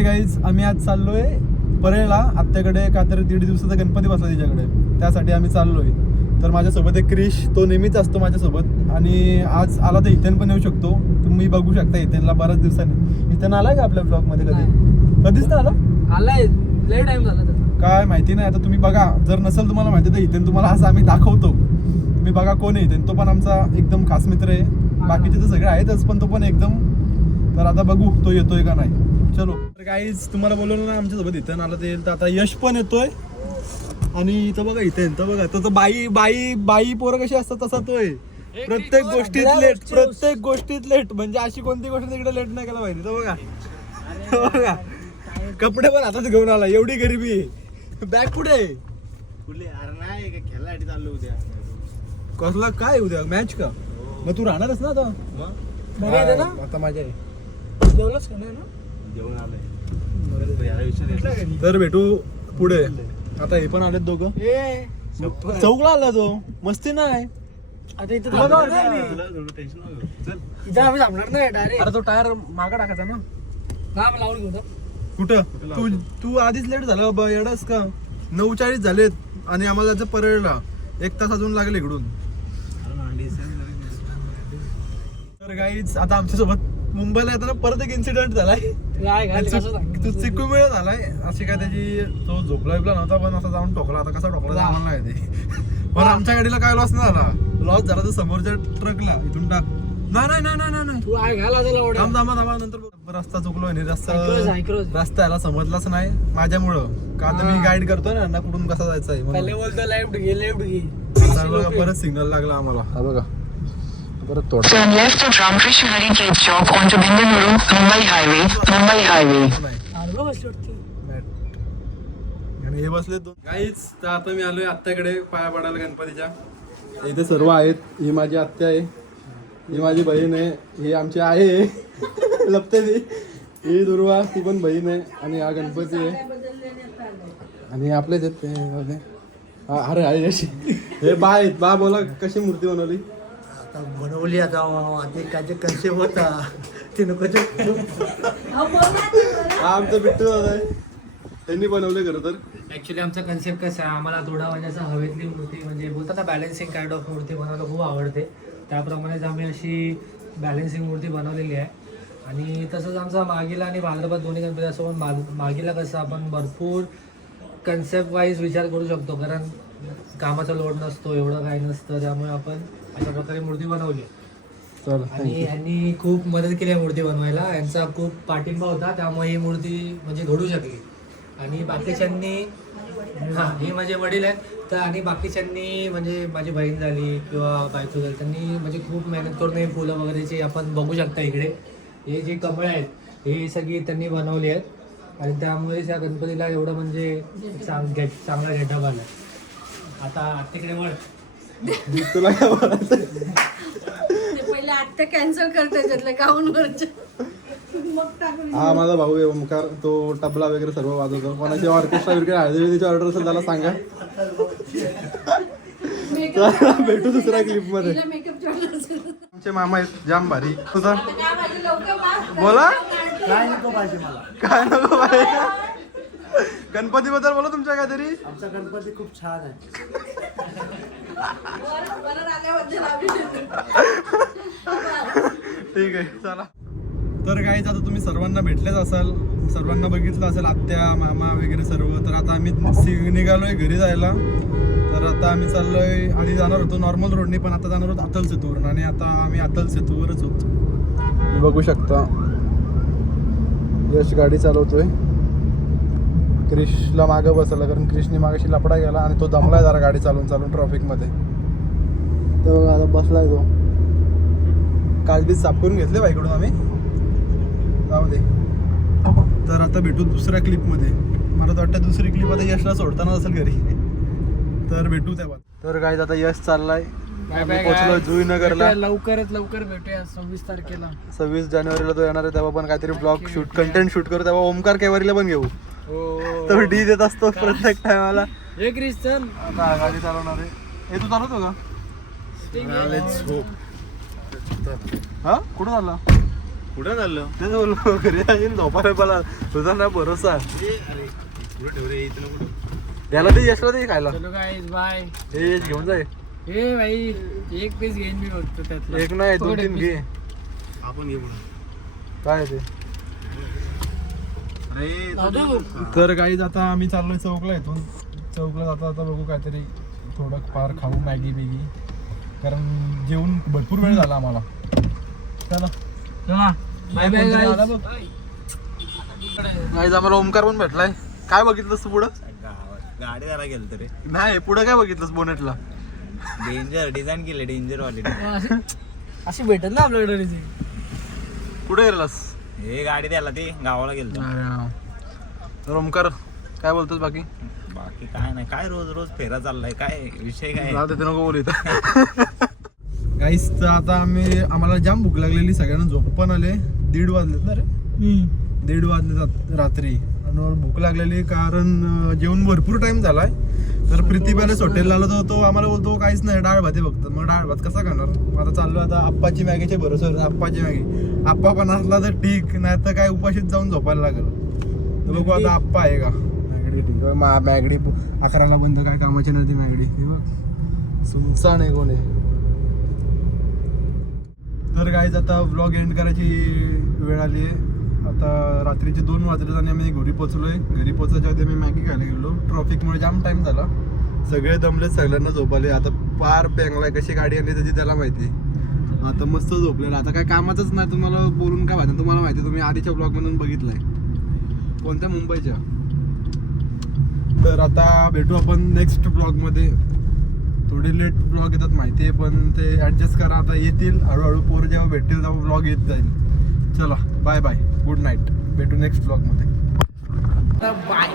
Hi guys, आम्ही आज चाललोय परेळला. आत्याकडे काहीतरी 1.5 दिवसाचा गणपती बसला तिच्याकडे, त्यासाठी आम्ही चाललोय. तर माझ्यासोबत एक क्रिश, तो नेहमीच असतो माझ्यासोबत आणि आज आला तर इथेन पण येऊ शकतो. तुम्ही बघू शकता इथेनला बऱ्याच दिवसांनी. इथेन आलाय का आपल्या ब्लॉग मध्ये कधी? कधीच ना आलाय, लय टाइम झाला त्याचा. काय माहिती नाही. आता तुम्ही बघा, जर नसेल तुम्हाला माहिती तर इथेन तुम्हाला असं आम्ही दाखवतो. तुम्ही बघा कोण आहे इथेन. तो पण आमचा एकदम खास मित्र आहे. बाकीचे तर सगळे आहेतच, पण तो पण एकदम. तर आता बघू तो येतोय का नाही. चलो तर गाईज, तुम्हाला बोलवलं ना आमच्यासोबत इथं आला ते. तर आता यश पण येतोय आणि इथं बघा इथं तर बघा तो बाई बाई बाई पोरं कशी असतात तसा तोय. प्रत्येक गोष्टीत लेट म्हणजे अशी कोणती गोष्ट तिकडे लेट नाही केला पाहिजे. तो बघा कपडे पण हातात घेऊन आला, एवढी गरिबी आहे. बॅग कुठे आहे? खेळासाठी चाललो उद्या. कसला काय उद्या मॅच का? मग तू राहणारच ना आता? आता माझ्या आहे. जेवलंच का नाही ना? जेवण आलंय. तर भेटू पुढे. आता हे पण आलेत दोघं. चौकला आला तो, मस्ती नाही. आता इथं तुला काय टेन्शन नको. इथं आम्ही थांबणार नाही डायरेक्ट. अरे तो टायर मागा टाकायचा ना. हा मला आवड घेऊ. कुठं तू आधीच लेट झाला बाबा, येडास का? 9:40 झालेत आणि आम्हाला जायचं परेळला. 1 तास अजून लागेल इकडून. तर गाईच आता आमच्यासोबत मुंबईला येताना परत एक इन्सिडेंट झालाय. तू चिकूमुळे झालाय. अशी काय त्याची तो झोपला नव्हता, पण असा जाऊन टोकला. आता कसा टोकला आम्हाला नाही ते. पण आमच्या गाडीला काय लॉस नाही झाला. लॉस झाला तर समोरच्या ट्रकला. इथून टाक. नाही तू आहे घाला त्याला थांबा नंतर रस्ता चुकलो आणि रस्ता याला समजलाच नाही माझ्यामुळं. का तर मी गाईड करतोय ना यांना कुठून कसा जायचा आहे. पहिले बोलतो लेफ्ट घे. परत सिग्नल लागला आम्हाला. हा बघा परत थोडा. Turn left at Ramakrishna Heritage Stop onto Bengaluru, Mumbai Highway. अर्धा बसली वाटते. आणि हे बसले दोन गाईच. तर आता मी आलोय आत्याकडे पाया पडायला गणपतीच्या. इथे सर्व आहेत. ही माझी आत्या आहे, ही माझी बहीण आहे, ही आमची आहे लपते ती, ही दुर्वा, ती पण बहीण आहे. आणि हा गणपती आहे आणि आपलेच आहेत. अरे आहे अशी हे बा आहेत. बा बोला कशी मूर्ती बनवली? बनवली आता काय कन्सेप्ट होता ते नको. हा आमचा बिट्टू दादा आहे, त्यांनी बनवले खरं तर. ऍक्च्युली आमचा कन्सेप्ट कसा आहे, आम्हाला थोडा म्हणजे असं हवेतली मूर्ती म्हणजे बोलतात ना बॅलन्सिंग काइंड ऑफ मूर्ती बनवायला खूप आवडते. त्याप्रमाणेच आम्ही अशी बॅलन्सिंग मूर्ती बनवलेली आहे. आणि तसंच आमचा मागीला आणि भाद्रपद दोन्ही गणपती असो. पण मागीला कसं आपण भरपूर कन्सेप्ट वाईज विचार करू शकतो, कारण कामाचा लोड नसतो, एवढं काही नसतं. त्यामुळे आपण अशा प्रकारे मूर्ती बनवली. आणि यांनी खूप मदत केली आहे मूर्ती बनवायला. यांचा खूप पाठिंबा होता, त्यामुळे ही मूर्ती म्हणजे घडू शकली. आणि बाकीच्यांनी हे माझे वडील आहेत. तर आणि बाकीच्यांनी म्हणजे माझी बहीण झाली किंवा बायको झाली, त्यांनी म्हणजे खूप मेहनत करून हे फुलं वगैरेचे आपण बघू शकता इकडे. हे जे कमळं आहेत हे सगळी त्यांनी बनवली आहेत. आणि त्यामुळेच या गणपतीला एवढं म्हणजे चांगला गेटअप आला. आता तिकडे वळ. तुला काय बोलायचं? पहिले आत्ता कॅन्सल करते त्यातले गाऊनवरचे. हा माझा भाऊ आहे ओमकार, तो तबला वगैरे सर्व वाजवतो. कोणाची ऑर्केस्ट्रा वगैरे हळदीची ऑर्डर असेल त्याला सांगा. भेटू दुसऱ्या क्लिप मध्ये. आमचे मामा आहेत जाम भारी. तुझा बोला. काय नको पाहिजे मला, काय नको पाहिजे? गणपती बद्दल बोला तुमच्या काहीतरी. आमचा गणपती खूप छान आहे. ठीक आहे चला. तर गाईज आता तुम्ही सर्वांना भेटलेच असाल, सर्वांना बघितलं असेल, आत्या मामा वगैरे सर्व. तर आता आम्ही निघालोय घरी जायला. तर आता आम्ही चाललोय, आधी जाणार होतो नॉर्मल रोडने, पण आता जाणार होतो अतल सेतूवरून. आणि आता आम्ही अतल सेतूवरच होतो. बघू शकता यश गाडी चालवतोय. क्रिशला मागं बसवलं, कारण क्रिशने मागाशी लपडा गेला आणि तो दमलाय जरा गाडी चालवून ट्रॉफिकमध्ये. तर आता बसलाय तो. कालबीज साफ करून घेतले बाईकडून आम्ही. जाऊ दे. तर आता भेटू दुसऱ्या क्लिपमध्ये. मला तर वाटतं दुसरी क्लिप आता यशला सोडताना असेल घरी. तर भेटू तेव्हा. तर काय आता यश चाललाय. पोहोचलो जुईनगरला. लवकरात लवकर भेटूया 26 तारखेला. 26 जानेवारीला तो येणार आहे. तेव्हा पण काहीतरी ब्लॉग शूट कंटेंट शूट करू. तेव्हा ओमकार केवारीला पण घेऊ. तो डी देत असतो प्रत्येक टायमाला. हे ख्रिश्चन आता गाडी चालवणार आहे. हे तू चालवतो का? हा कुठं झाला? कुठं चाललं तेच बोललो घरी अजून झोपायला मला तुझा ना भरोसा कुठं ठेव रे इथं कुठं याला ते यशला ते खायला चलो गाईज बाय. हे यश घेऊन जाय ए भाई एक पीस घेईन मी बघतो त्यातलं. एक नाही 2-3 घे आपण घे म्हणून काय ते अरे तर काही आता आम्ही चाललोय चौकला इथून चौकला जाता आता बघू काहीतरी थोडं फार खाऊ मॅगी बिगी कारण जेवण भरपूर वेळ झाला आम्हाला चला बाय बाय गाईज. गाईज आम्हाला ओमकार पण भेटलाय काय बघितलंस तू पुढं गाडी जरा गेलं रे नाही पुढं काय बघितलंस बोनेटला डेंजर डिझाईन केले डेंजर वाले अशी भेटत ना आपल्याकडे रे. कुठे गेलास हे गाडी द्यायला ती गावाला गेलो तर ओमकार काय बोलतोस बाकी बाकी काय नाही काय रोज रोज फेरा चाललाय काय विषय काय जाऊ दे, ते नको बोलू इथं गाईस तर आता आम्हाला जाम भूक लागलेली सगळ्यांना झोप पण आले 1:30 वाजलेत ना रे 1:30 वाजले रात्री आणि भूक लागलेली कारण जेवण भरपूर टाइम झालाय तर प्रीती पॅलेस हॉटेलला आलो तर तो आम्हाला बोलतो काहीच नाही डाळ भात आहे फक्त मग डाळ भात कसा खाणार मग आता चाललो आता आप्पाची मॅगीचे भरोसा आप्पाची मॅगी आप्पा पण असला तर ठीक नाही तर काय उपाशीच जाऊन झोपायला लागेल तर बघू आता आप्पा आहे का मॅगडी ठीक आहे मॅगडी 11ला बंद काय कामाची नव्हती मॅगडी सुनसान आहे कोण आहे तर गाईज आता व्लॉग एंड करायची वेळ आली आहे आता रात्रीचे 2 वाजले आणि आम्ही घरी पोचलोय घरी पोचायच्या आधी आम्ही मॅगी खायला गेलो ट्रॉफिकमुळे जाम टाइम झाला सगळे दमले सगळ्यांना झोपाले आता पार पेंगलाय कशी गाडी आली त्याची त्याला माहिती आता मस्त झोपलेलं आता काय कामाचंच नाही तुम्हाला बोलून काय माहिती तुम्हाला माहिती तुम्ही आधीच्या ब्लॉग मधून बघितलंय कोणत्या मुंबईच्या तर आता भेटू आपण नेक्स्ट ब्लॉग मध्ये थोडे लेट ब्लॉग येतात माहिती आहे पण ते ऍडजस्ट करा आता येतील हळूहळू पोरं जेव्हा भेटतील तेव्हा ब्लॉग येत जाईल चला बाय बाय गुड नाईट भेटू नेक्स्ट ब्लॉग मध्ये बाय.